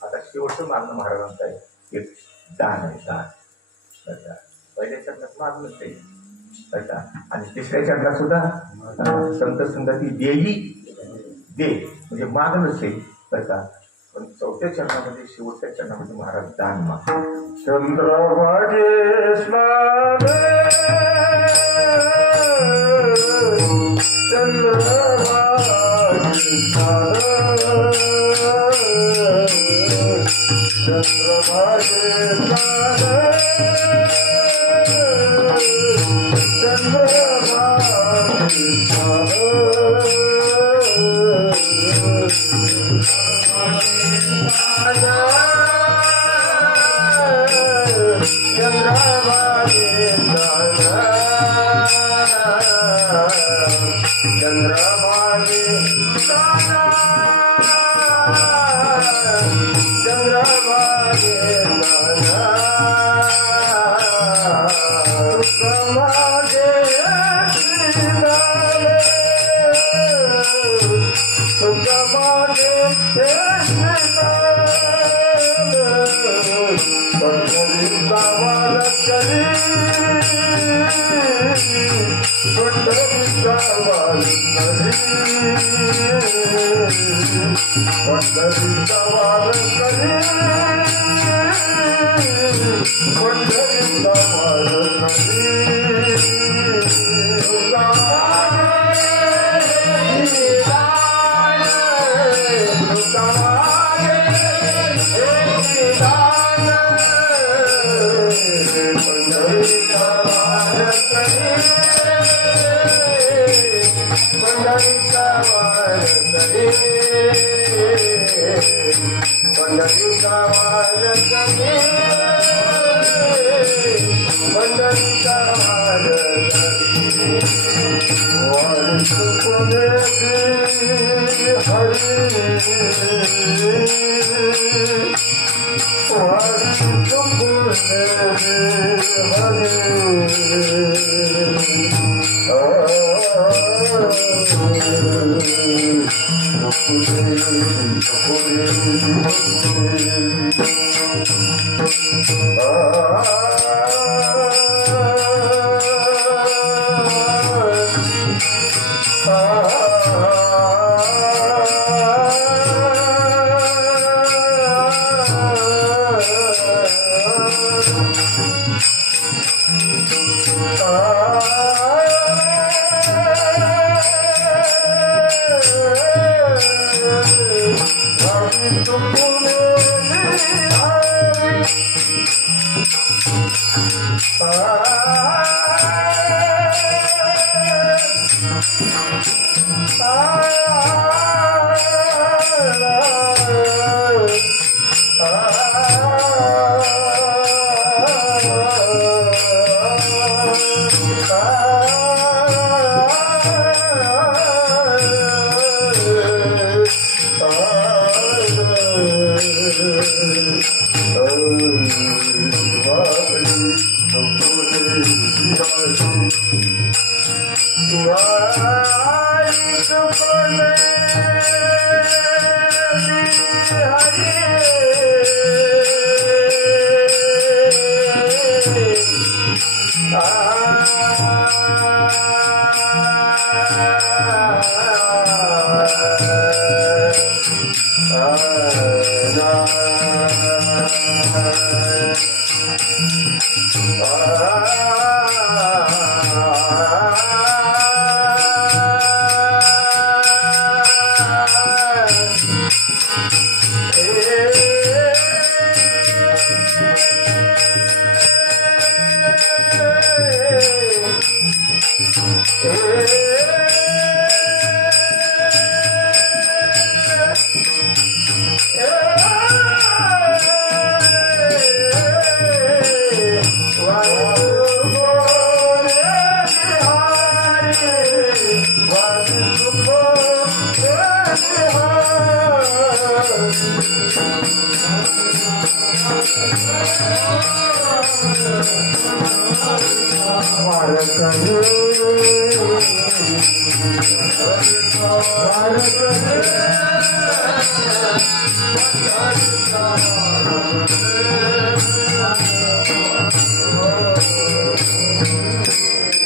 आता शेवटचं मागणं महाराजांचं आहे एक दान आहे दान पहिल्या चरणात मागणंच आहे आणि तिसऱ्या चरणात सुद्धा संत संगती देई दे म्हणजे मागणंच आहे पण चौथ्या चरणामध्ये शेवटच्या चरणामध्ये महाराज दान माग चंद्रभागे स्नान चंद्रभागे स्नान चंद्रभागे स्नान चंद्रभागे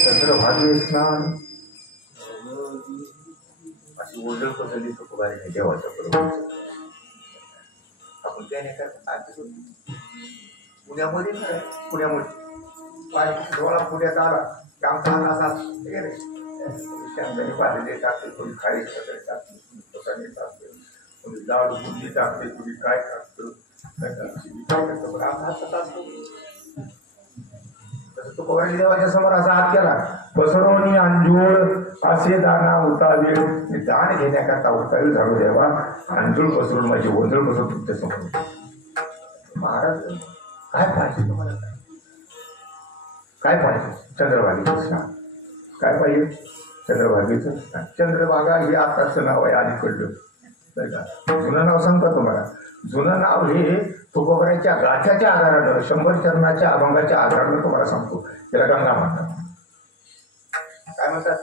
चंद्रभागे स्नान अशी ओढळ पसरली तुकोबारीने देवाच्या बरोबर. आपण काय नाही करत. पुण्यामध्ये काय पुण्यामध्ये पाय डोळा पुण्यात आला आमचा असा शेंगदाणे पाहिजे टाकते, कोणी खारी वगैरे टाकते, कोणी पोटाने टाकते, कोणी लाडू बुंदी टाकते, कोणी काय टाकतं काय करतं. पण आमचा हातात असतो तसं तो कोणी देवाच्या समोर असा हात केला. पसरवणी अंजूळ असे दाना उतावीळ. दान घेण्याकरता उतावीळ झाडू देवा, अंजूळ पसरून माझी ओंजळ पसरून तुमच्या समोर. महाराज काय पाहिजे तुम्हाला, काय पाहिजे? चंद्रभागेचं स्नान. काय पाहिजे? चंद्रभागेचं स्नान. चंद्रभागा हे आताचं नाव आहे, अलीकडलं बरं का. जुनं नाव सांगतो तुम्हाला. जुनं नाव हे तुकोबाराच्या गाथ्याच्या आधारानं, 100 चरणाच्या अभंगाच्या आधारानं तुम्हाला सांगतो. त्याला गंगा म्हणतात. काय म्हणतात?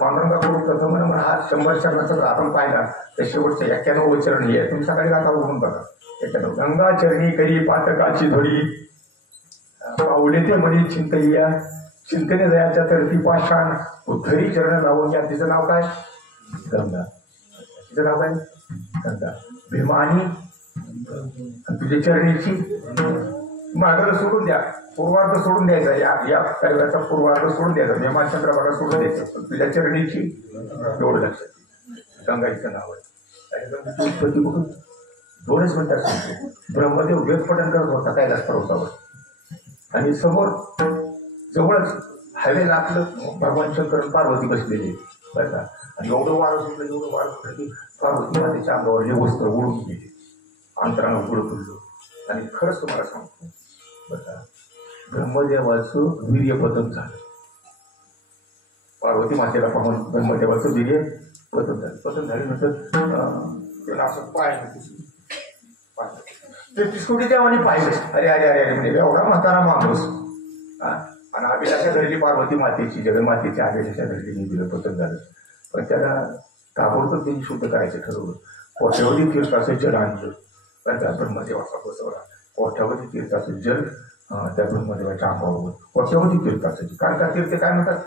पांडुरंगापूर प्रथम हा 100 चरणाचा आपण पाहिला तर शेवटचं 91 चरण हे आहे. तुम्ही सकाळी गाथा उघडून बघा. 91 गंगा चरणी करी पातकाची धोडी, पाऊले ते म्हणे चिंतलिया, चिंतने दयाच्या तरती पाषाण, उद्धरी चरण लावून या. तिचं नाव काय? गंगा. तिचं नाव काय? गंगा. भीमानी तुझ्या चरणीची मागं सोडून द्या, पूर्वार्ध सोडून द्यायचा. या कर्व्याचा पूर्वार्ध सोडून द्यायचा, भीमा चंद्रभागा सोडून द्यायचं. पण तुझ्या चरणीची एवढं लक्षात. गंगाईचं नाव आहे. उत्पत्ती बघून 2च मिनिटात सांगतो. ब्रह्मदेव वेदपठण करत होता कैलास पर्वतावर आणि समोर जवळच हवेला आपलं भगवान शंकर पार्वती बसलेली बरं का. आणि एवढं वारं सुटलं, एवढं वारं सुटलं की पार्वती मातेच्या अंगावर हे वस्त्र उडून गेले, अंतरानं पुढं पडलं. आणि खरंच तुम्हाला सांगतो बरं का, ब्रह्मदेवाचं वीर्यपतन झालं. पार्वती मातेला पाहून ब्रह्मदेवाचं वीर्यपतन झालं. पतन झाल्यानंतर त्याला असं पाहिलं, 33 कोटी देवाने पाहिलं. अरे अरे अरे अरे म्हणजे एवढा म्हातारा माणूस. आणि अभिलाषा धरली पार्वती मातेची, जगन्मातेच्या अभिलाषा धरली, मी दिलं पतन झालं. पण त्याला ताबडतोब त्यांनी शुद्ध करायचं ठरवलं. कोट्यावधी तीर्थाचं जल आणलं पण त्या ब्रह्मदेवाचा बसवला. कोट्यावधी तीर्थाचं जल त्या ब्रह्मदेवाच्या अंगावर. कोट्यावधी तीर्थाचं, कारण का तीर्थ काय म्हणतात?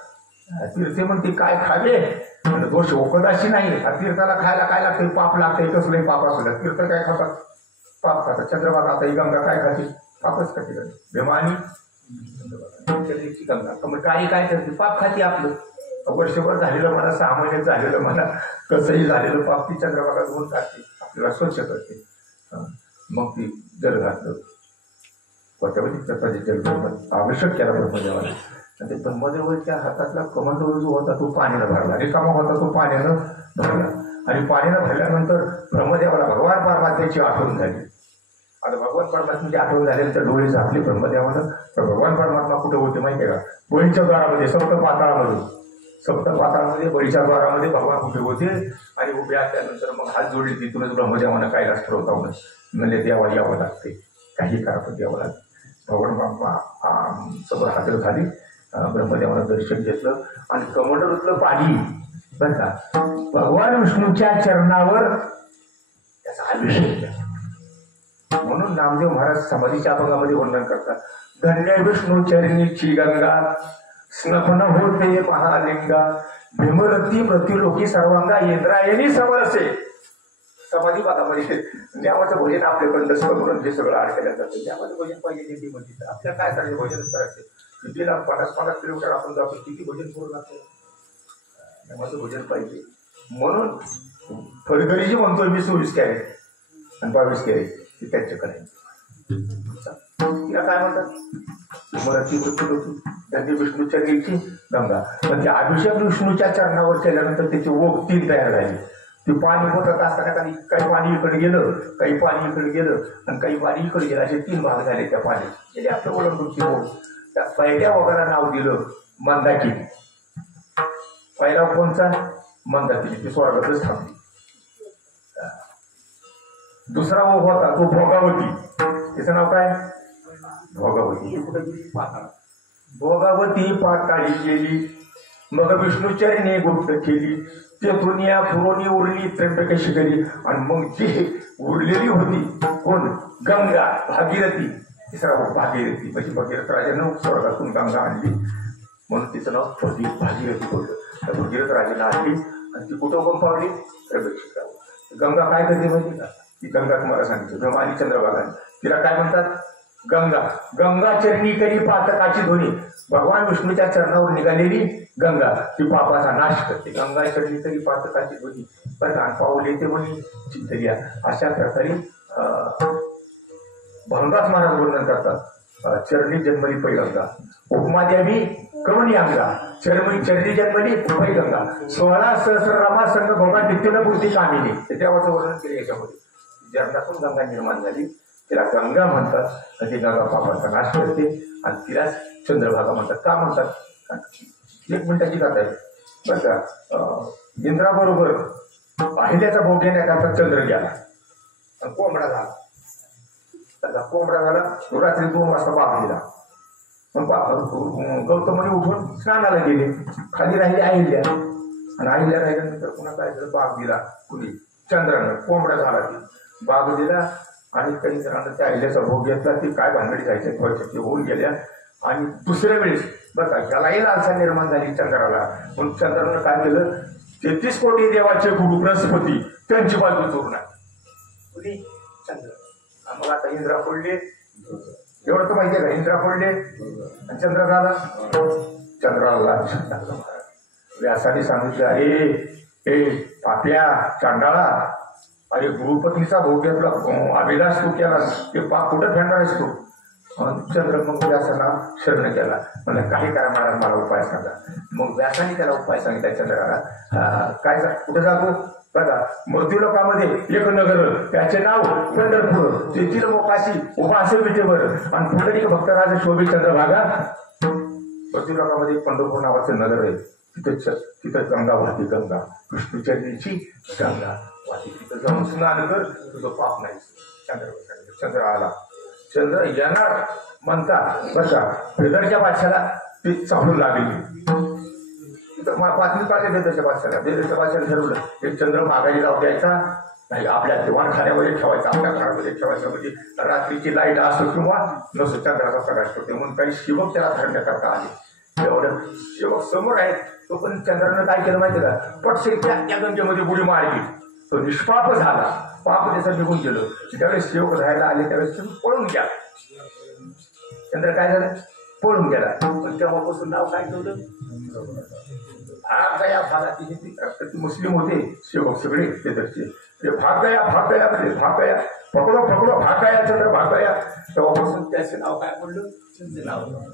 तीर्थे म्हणते काय खावे म्हणजे दोष ओकदाशी नाही. तीर्थाला खायला काय लागतंय? पाप लागतंय. कसलंही पाप असलं तीर्थ काय खातात? पाप खातात. चंद्रभागा आता ही गंगा काय खाते? पापच खाते. भीमानी गंगा मग काही काय करते? पाप खाते. आपलं वर्षभर झालेलं मला, 6 महिन्यात झालेलं मला, कसंही झालेलं पाप ती चंद्रभागा धुवून काढते, आपल्याला स्वच्छ करते. मग ती जल घातलं. कोट्यावधी तीर्थाचे जल आवश्यक केला ब्रह्मदेवाला. आणि ते ब्रह्मदेवाच्या हातातला कमंडलू जो होता तो पाण्यानं भरला, रिकामा होता तो पाण्यानं भरला. आणि पाण्यानं भरल्यानंतर ब्रह्मदेवाला भगवान परमात्म्याची आठवण झाली. आता भगवान परमात्म्याची आठवण झाल्यानंतर डोळे झाकले ब्रह्मदेवानं. तर भगवान परमात्मा कुठे होते माहिती आहे का? बळीच्या द्वारामध्ये, सप्तपाताळामध्ये. सप्तपाताळामध्ये बळीच्या द्वारामध्ये भगवान उभे होते. आणि उभे असल्यानंतर मग हात जोडले. तिथूनच ब्रह्मदेवानं कैलास ठरवता म्हणजे देवा यावं लागते, काही करा पण यावं लागते. भगवान बाप्पा समोर हजर झाली. ब्रह्मदेवानं दर्शन घेतलं आणि कमंडलूतलं पाणी बरं का भगवान विष्णूच्या चरणावर त्याचा अभिषेक केला. म्हणून नामदेव महाराज समाधीच्या अभंगामध्ये वर्णन करतात. धन्य विष्णू चरणीची गंगा, स्नपन होते महालिंगा, भीमरती मृत्युलोकी सर्वांगा, इंद्रायणी समरसे. समाधी भागामध्ये देवाचं भोजन आपल्याकडं नसतं म्हणून जे सगळं अडकलं जातं. देवाचं भोजन पाहिजे दिंडीमध्ये. आपल्याला काय करायचं, भोजनच करायचं. दिंडीला 50-50 किलोमीटर आपण जातो, किती भोजन करू लागतं. देवाचं भोजन पाहिजे म्हणून फडगरी जी म्हणतोय मी 24 कॅरेट आणि 22 कॅरेट ती त्यांच्याकडे. तिला काय म्हणतात, मराठी वृत्ती होती त्यांनी विष्णूच्या घ्यायची गंगा. पण ते अभिषेक विष्णूच्या चरणावर केल्यानंतर त्याची ओघ 3 तयार झाली. ते पाणी होत असताना काही पाणी इकडे गेलं, काही पाणी इकडे गेलं आणि काही पाणी इकडे गेलं, असे 3 भाग झाले त्या पाण्यात. ते आपलं ओळखून ओघ. त्या पहिल्या ओघाला नाव दिलं मंदाकिनी. पहिला कोणचा, मंदाकिनी, ती स्वर्गातच थांबली. दुसरा ओघ होता तो भोगावती. त्याचं नाव काय, भोगावती. भोगावती पाताळी गेली, मग विष्णूचरणी गुप्त केली. तेथून या पुरोनी उरली त्र्यंबकेशी गेली. आणि मग जी उरलेली होती कोण, गंगा, भागीरथी. तिसरा भागीरथी म्हणजे भगीरथ राजानं स्वर्गातून गंगा आणली म्हणून तिचं नाव भागीरथी बोललं. तर भगीरथ राजानं आणली आणि ती कुठं उगम पावली, त्र्यंबकेश्वरावर. गंगा काय करते माहिती का, ती गंगा तुम्हाला सांगितलं ब्रह्मा आणि चंद्रभागा. तिला काय म्हणतात, गंगा. गंगा चरणी करी पातकाची ध्वनी. भगवान विष्णूच्या चरणावर निघालेली गंगा ती पापाचा नाश करते. गंगा चरणी करी पातकाची ध्वनी, पण पाऊल येते म्हणे चिंतल्या. अशा प्रकारे भंगास महाराज वर्णन करतात. चरणी जन्मली पैगंगा, उपमा द्यावी कवनी अंगा. चरणी जन्मली पैगंगा, 16 सहस्रनामा संघ भगवान नित्यन पूर्ती कामिनी. ते देवाचं वर्णन केले याच्यामध्ये. जन्मातून गंगा निर्माण झाली, तिला गंगा म्हणतात. आणि ती गंगा पापाचा नाश करते आणि तिलाच चंद्रभागा म्हणतात. का म्हणतात, 1 मिनिटाची कथा आहे बरं का. इंद्राबरोबर अहिल्याचा भोग घेण्याकरता चंद्र गेला आणि कोंबडा झाला. कोंबडा झाला, रात्री 2 वाजता बाग दिला. गौतमने उठून स्नानाला गेले. खाली राहिले अहिल्या आणि अहिल्या राहिल्यानंतर पुन्हा काय झालं, बाग दिला कुणी, चंद्रानं. कोंबडा झाला, ती बाग दिला आणि काही जणांना त्या अहिल्याचा भोग घेतला. ती काय भानगडी जायचे ते होऊन गेल्या. आणि दुसऱ्या वेळेस बरं का त्यालाही लालसा निर्माण झाली चंद्राला. म्हणून चंद्रानं काय केलं, 33 कोटी देवाचे गुरु बृहस्पती त्यांची बाजू चोरून आली चंद्र. मग आता इंद्रा पडले, एवढं तर माहितीये का, इंद्रा पडले आणि चंद्र झाला. चंद्राला व्यासाने सांगितलं, अरे पाप्या चांडाळा, अरे गुरुपत्नीचा भोग घेतला, अभिलाष तू केला, ते पाप कुठं फेडणार आहेस तू. चंद्र मग व्यासाला शरण केला. म्हणजे काही करा महाराज, मला उपाय सांगा. मग व्यासाने त्याला उपाय सांगितला चंद्राला. काय कुठं जातो बघा, मृत्यूलोकामध्ये एक नगर, त्याचे नाव पंढरपूर. तेथील मोकाशी उभा असे विटेवर आणि पुंडलिक भक्तराज शोभे चंद्रभागा. मृत्यूलोकामध्ये पंढरपूर नावाचं नगर आहे. तिथं गंगा वाहते. गंगा विष्णूचरणीची गंगा वाहते. तिथं जाऊन स्नान कर, तुझं पाप नाही. चंद्र आला. चंद्र येणार म्हणतात बरं का, बेदरच्या बादशाला ती चालू लागली. बातमी पाहिजे बेदरच्या बादशाला. बेदरच्या बादशाला ठरवलं एक चंद्र मागायला लावून द्यायचा नाही, आपल्या दिवाणखान्यामध्ये ठेवायचा, आपल्या घरामध्ये ठेवायचा. म्हणजे रात्रीची लाईट असो किंवा नसो चंद्राचा प्रकाश पडते म्हणून काही शिवक त्याला धरण्याकरता आले. एवढं शिवक समोर आहेत, तो पण चंद्रानं काय केलं माहिती का, पटसे त्या गंगेमध्ये बुडी मारली. तो निष्पाप झाला, पाप त्याचं निघून गेलं. ज्यावेळेस सेवक राहायला आले त्यावेळेस पळून गेला. चंद्र काय झालं, पळून गेला. पण तेव्हापासून नाव काय ठेवलं, भागया. भागाती मुस्लिम होते सेवक सगळे ते भागया भागया म्हणजे भागया, पकडो पकडो भागया, चंद्र भागया. तेव्हापासून त्याचे नाव काय पडलं,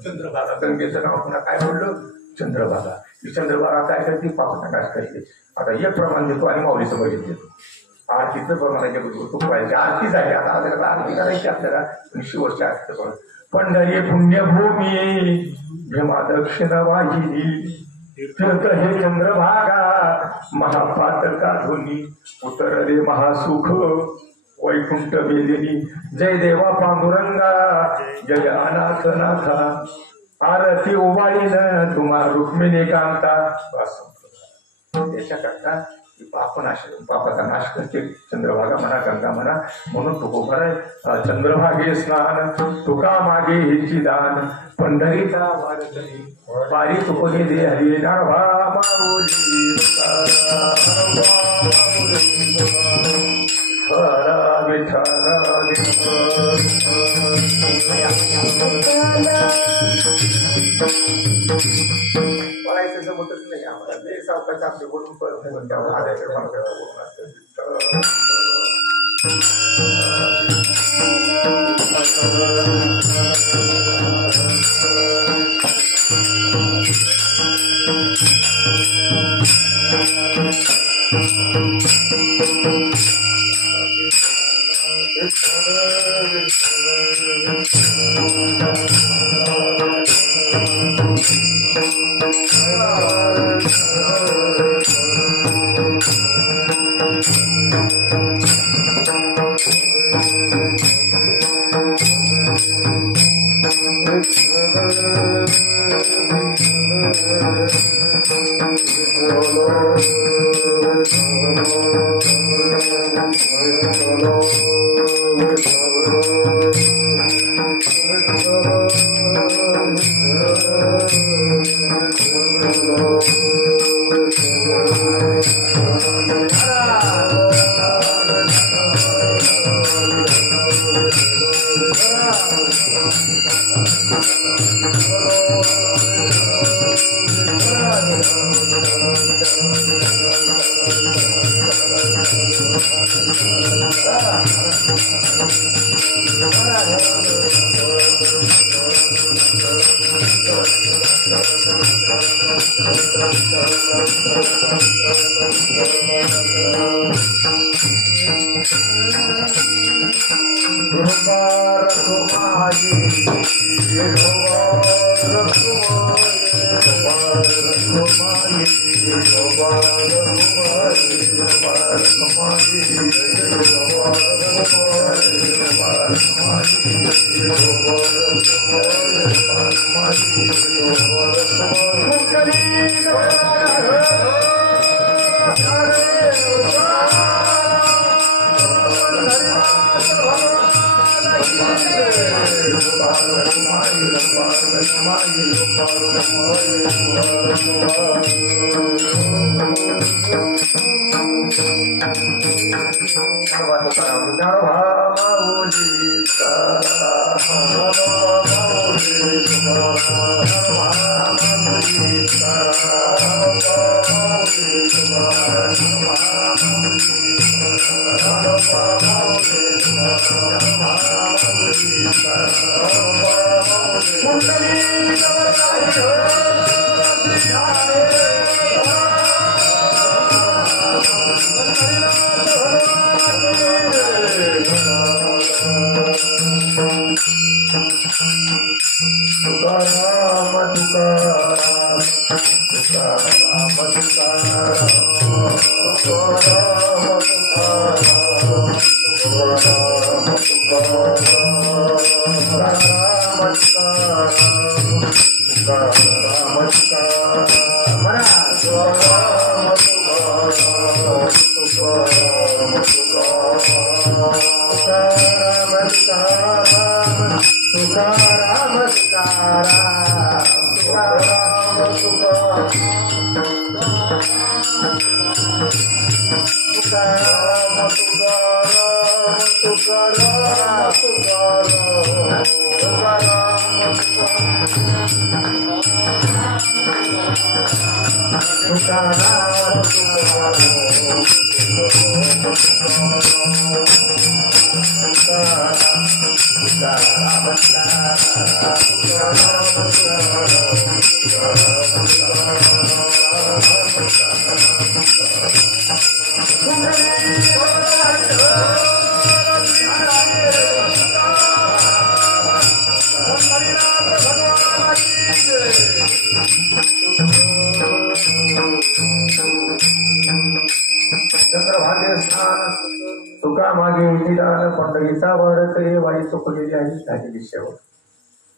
चंद्रभागा. गंगेचं नाव पुन्हा काय पडलं, चंद्रभागा. ही चंद्रभागा काय करते, पापाचा नाश करते. आता एक प्रमाण देतो आणि माऊली समोर देतो. आरतीचं प्रमाणाच्या तू पाहिजे. आरती झाली, आता आपल्याला आरती करायची आपल्याला. शेवटची आरती करून पंढरी पुण्यभूमी भीमा दक्षिण वाहिनी, तीर्थ हे चंद्रभागा महापातका ध्वनी, उतरले महासुख वैकुंठ बेलेली. जय देवा पांडुरंगा, जय अनाथ नाथा, आरती उभाळीन तुम्हा रुक्मिणी कांता. त्याच्याकरता पापाचा नाश करते चंद्रभागा म्हणा, गंगा म्हणा. म्हणून तुको खरंय चंद्रभागे स्नान, तुका मागे हिची दान, पंढरीचा वारकरी पारी तुकोने दे हरी नावा माऊली. बोलायचं जमतच नाही आम्हाला ते सावकाश आपले बोलून बोलून त्यावर आल्याकडे मला बोलून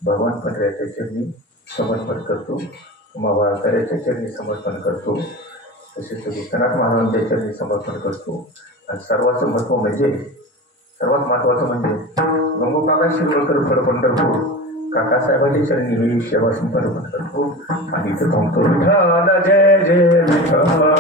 भगवान पंढऱ्याच्या चरणी समर्पण करतो, उमाबाळकऱ्याच्या चरणी समर्पण करतो, तसेच विश्वनाथ महाराजांच्या चरणी समर्पण करतो. आणि सर्वांचं महत्त्व म्हणजे सर्वात महत्त्वाचं म्हणजे गंगोकाका शिरवळकर फळ पंढरपूर काकासाहेबांच्या चरणी मी सेवा समर्पण करतो आणि इथं थांबतो. विठ्ठल जय जय विठ्ठल.